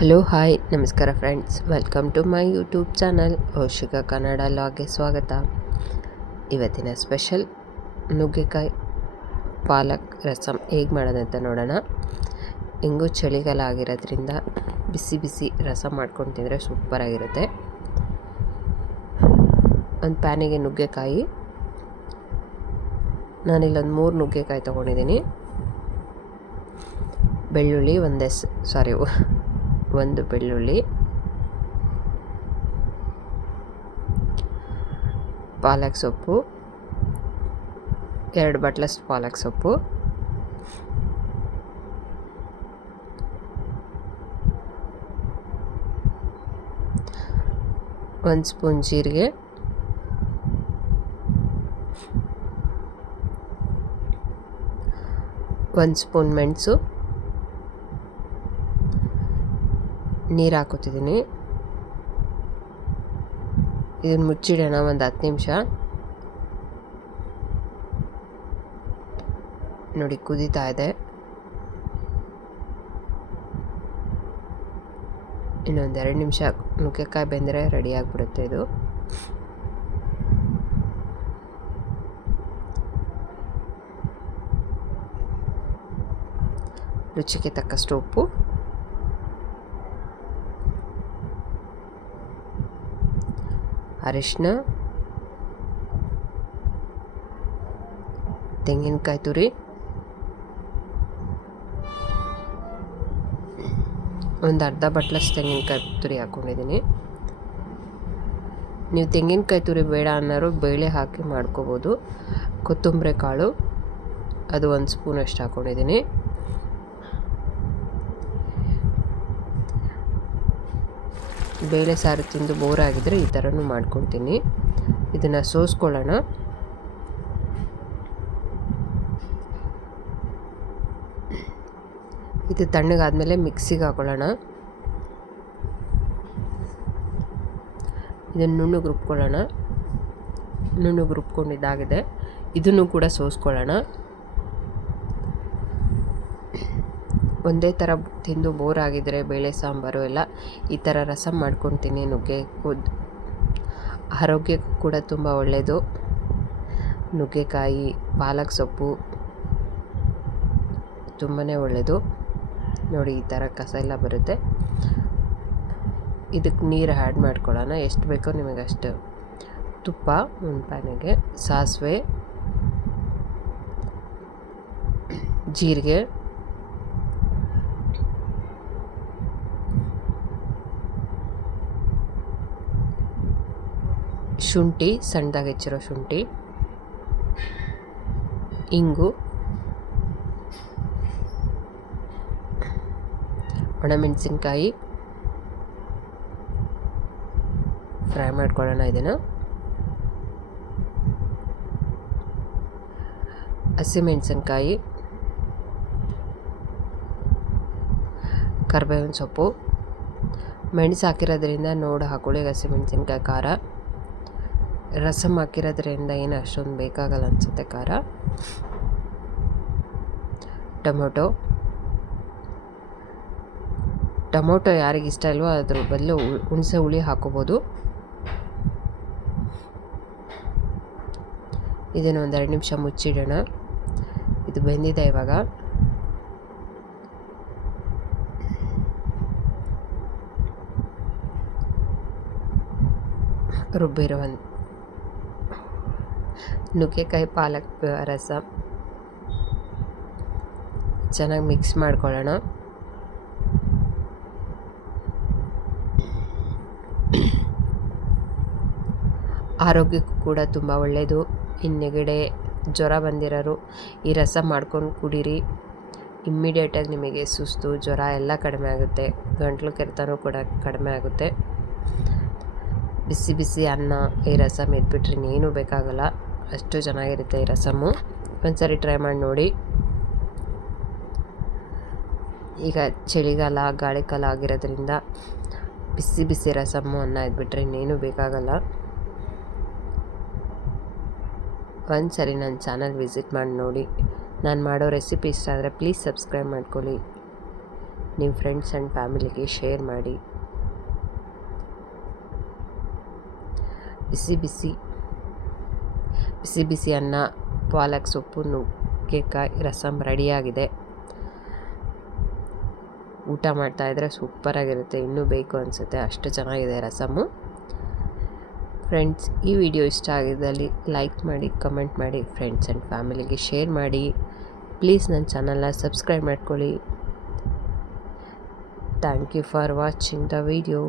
Hello, hi, ನಮಸ್ಕಾರ friends. Welcome to my YouTube channel Aushika Kannada ಲಾಗೆ ಸ್ವಾಗತ. ಇವತ್ತಿನ special ನುಗ್ಗೆಕಾಯಿ, ಪಾಲಕ್ ರಸಮ್ ಹೇಗೆ ಮಾಡೋದಂತ ನೋಡೋಣ. ಹೆಂಗೂ ಚಳಿಗಾಲ ಆಗಿರೋದ್ರಿಂದ ಬಿಸಿ ಬಿಸಿ ರಸಮ್ ಮಾಡ್ಕೊಂಡು ತಿಂದರೆ ಸೂಪರಾಗಿರುತ್ತೆ ಒಂದು ಪ್ಯಾನಿಗೆ ನುಗ್ಗೆಕಾಯಿ. ನಾನಿಲ್ಲೊಂದು ಮೂರು ನುಗ್ಗೆಕಾಯಿ ತೊಗೊಂಡಿದ್ದೀನಿ. ಬೆಳ್ಳುಳ್ಳಿ ಒಂದೆಸ್ ಸಾರಿ ಒಂದು ಬೆಳ್ಳುಳ್ಳಿ ಪಾಲಕ್ ಸೊಪ್ಪು ಎರಡು ಬಟ್ಲಷ್ಟು ಪಾಲಕ್ ಸೊಪ್ಪು ಒಂದು ಸ್ಪೂನ್ ಜೀರಿಗೆ ಒಂದು ಸ್ಪೂನ್ ಮೆಣಸು. ನೀರು ಹಾಕೋತಿದ್ದೀನಿ ಇದನ್ನು ಮುಚ್ಚಿಡೋಣ ಒಂದು ಹತ್ತು ನಿಮಿಷ. ನೋಡಿ, ಕುದೀತಾ ಇದೆ. ಇನ್ನೊಂದು ಎರಡು ನಿಮಿಷ. ನುಗ್ಗೆಕಾಯಿ ಬೆಂದರೆ ರೆಡಿ ಆಗಿಬಿಡುತ್ತೆ ಇದು. ರುಚಿಗೆ ತಕ್ಕಷ್ಟು ಉಪ್ಪು. ಅರಿಶಿನ ತೆಂಗಿನಕಾಯಿ ತುರಿ. ಒಂದು ಅರ್ಧ ಬಟ್ಲಷ್ಟು ತೆಂಗಿನಕಾಯಿ ತುರಿ ಹಾಕ್ಕೊಂಡಿದ್ದೀನಿ ನೀವು ತೆಂಗಿನಕಾಯಿ ತುರಿ ಬೇಡ ಅನ್ನೋರು ಬೇಳೆ ಹಾಕಿ ಮಾಡ್ಕೋಬೋದು. ಕೊತ್ತಂಬರಿ ಕಾಳು, ಅದು ಒಂದು ಸ್ಪೂನಷ್ಟು ಹಾಕ್ಕೊಂಡಿದ್ದೀನಿ ಬೇಳೆ ಸಾರು ತಿಂದು ಬೋರ್ ಆಗಿದ್ರೆ ಈ ಥರನೂ ಮಾಡ್ಕೊತೀನಿ ಇದನ್ನು ಸೋಸ್ಕೊಳ್ಳೋಣ. ಇದು ತಣ್ಣಗಾದಮೇಲೆ ಮಿಕ್ಸಿಗೆ ಹಾಕೊಳ್ಳೋಣ. ಇದನ್ನು ನುಣ್ಣಗೆ ರುಬ್ಕೊಳ್ಳೋಣ. ನುಣ್ಣಗೆ ರುಬ್ಕೊಂಡಿದ್ದಾಗಿದೆ. ಇದನ್ನು ಕೂಡ ಸೋಸ್ಕೊಳ್ಳೋಣ. ಒಂದೇ ಥರ ತಿಂದು ಬೋರ್ ಆಗಿದ್ರೆ ಬೇಳೆ ಸಾಂಬಾರು ಎಲ್ಲ ಈ ಥರ ರಸಂ ಮಾಡ್ಕೊತೀನಿ ನುಗ್ಗೆ ಆರೋಗ್ಯಕ್ಕೂ ಕೂಡ ತುಂಬ ಒಳ್ಳೆಯದು ನುಗ್ಗೆಕಾಯಿ, ಪಾಲಕ್ ಸೊಪ್ಪು ತುಂಬಾ ಒಳ್ಳೆಯದು ನೋಡಿ ಈ ಥರ ಕಸ ಎಲ್ಲ ಬರುತ್ತೆ. ಇದಕ್ಕೆ ನೀರು ಆ್ಯಡ್ ಮಾಡ್ಕೊಳ್ಳೋಣ. ಎಷ್ಟು ಬೇಕೋ ನಿಮಗೆ ಅಷ್ಟು ತುಪ್ಪ ಒಂದು ಪ್ಯಾನಿಗೆ ಸಾಸಿವೆ, ಜೀರಿಗೆ ಶುಂಠಿ, ಸಣ್ಣದಾಗಿ ಹೆಚ್ಚಿರೋ ಶುಂಠಿ, ಇಂಗು, ಒಣಮೆಣಸಿನ್ಕಾಯಿ, ಫ್ರೈ ಮಾಡ್ಕೊಳ್ಳೋಣ ಇದನ್ನು. ಹಸಿಮೆಣಸಿನ್ಕಾಯಿ, ಕರಿಬೇವಿನ ಸೊಪ್ಪು, ಮೆಣಸು ಹಾಕಿರೋದ್ರಿಂದ ನೋಡಿ ಹಾಕೊಳ್ಳಿ ಹಸಿಮೆಣಸಿನ್ಕಾಯಿ ಖಾರ. ರಸಮ್ ಹಾಕಿರೋದ್ರಿಂದ ಏನು ಅಷ್ಟೊಂದು ಬೇಕಾಗಲ್ಲ ಅನಿಸುತ್ತೆ ಖಾರ. ಟೊಮೊಟೊ. ಟೊಮೊಟೊ ಯಾರಿಗೆ ಇಷ್ಟ ಇಲ್ವೋ ಅದ್ರ ಬದಲು ಹುಣಸೆ ಹುಳಿ ಹಾಕೋಬೋದು. ಇದನ್ನು ಒಂದೆರಡು ನಿಮಿಷ ಮುಚ್ಚಿಡೋಣ. ಇದು ಬೆಂದಿದೆ ಇವಾಗ. ರುಬ್ಬಿರೋ ನುಗ್ಗೆಕಾಯಿ ಪಾಲಕ್, ರಸ. ಚೆನ್ನಾಗಿ ಮಿಕ್ಸ್ ಮಾಡ್ಕೊಳ್ಳೋಣ. ಆರೋಗ್ಯಕ್ಕೂ ಕೂಡ ತುಂಬ ಒಳ್ಳೆಯದು ಇನ್ನು ನೆಗಡೆ ಜ್ವರ ಬಂದಿರೋರು ಈ ರಸ ಮಾಡ್ಕೊಂಡು ಕುಡೀರಿ. ಇಮ್ಮಿಡಿಯೇಟಾಗಿ ನಿಮಗೆ ಸುಸ್ತು, ಜ್ವರ ಎಲ್ಲ ಕಡಿಮೆ ಆಗುತ್ತೆ. ಗಂಟ್ಲು ಕೆರೆತನೂ ಕೂಡ ಕಡಿಮೆ ಆಗುತ್ತೆ. ಬಿಸಿ ಬಿಸಿ ಅನ್ನ, ಈ ರಸ ಮೆದ್ಬಿಟ್ರೆ ಇನ್ನೇನು ಬೇಕಾಗಲ್ಲ. ಅಷ್ಟು ಚೆನ್ನಾಗಿರುತ್ತೆ ಈ ರಸಮ್ಮು ಒಂದ್ಸರಿ ಟ್ರೈ ಮಾಡಿ ನೋಡಿ. ಈಗ ಚಳಿಗಾಲ ಗಾಳಿಕಾಲ ಆಗಿರೋದ್ರಿಂದ ಬಿಸಿ ಬಿಸಿ ರಸಮ್ಮು ಅನ್ನ ಇದ್ಬಿಟ್ರೆ ಇನ್ನೇನು ಬೇಕಾಗಲ್ಲ. ಒಂದು ಸರಿ ನನ್ನ ಚಾನಲ್ ವಿಸಿಟ್ ಮಾಡಿ ನೋಡಿ. ನಾನು ಮಾಡೋ ರೆಸಿಪಿ ಇಷ್ಟ ಆದರೆ ಪ್ಲೀಸ್ ಸಬ್ಸ್ಕ್ರೈಬ್ ಮಾಡ್ಕೊಳ್ಳಿ. ನಿಮ್ಮ ಫ್ರೆಂಡ್ಸ್ ಆ್ಯಂಡ್ ಫ್ಯಾಮಿಲಿಗೆ ಶೇರ್ ಮಾಡಿ. ಬಿಸಿ ಬಿಸಿ ಬಿಸಿ ಬಿಸಿ ಅನ್ನ, ಪಾಲಕ್, ಸೊಪ್ಪು, ನುಗ್ಗೆಕಾಯಿ, ರಸಂ ರೆಡಿಯಾಗಿದೆ. ಊಟ ಮಾಡ್ತಾಯಿದ್ರೆ ಸೂಪರಾಗಿರುತ್ತೆ ಇನ್ನೂ ಬೇಕು ಅನಿಸುತ್ತೆ, ಅಷ್ಟು ಚೆನ್ನಾಗಿದೆ ರಸಮ್ಮು ಫ್ರೆಂಡ್ಸ್ ಈ ವಿಡಿಯೋ ಇಷ್ಟ ಆಗಿದ್ದಲ್ಲಿ ಲೈಕ್ ಮಾಡಿ ಕಮೆಂಟ್ ಮಾಡಿ ಫ್ರೆಂಡ್ಸ್ ಆ್ಯಂಡ್ ಫ್ಯಾಮಿಲಿಗೆ ಶೇರ್ ಮಾಡಿ. ಪ್ಲೀಸ್ ನನ್ನ ಚಾನಲ್ನ ಸಬ್ಸ್ಕ್ರೈಬ್ ಮಾಡ್ಕೊಳ್ಳಿ. Thank you for watching the video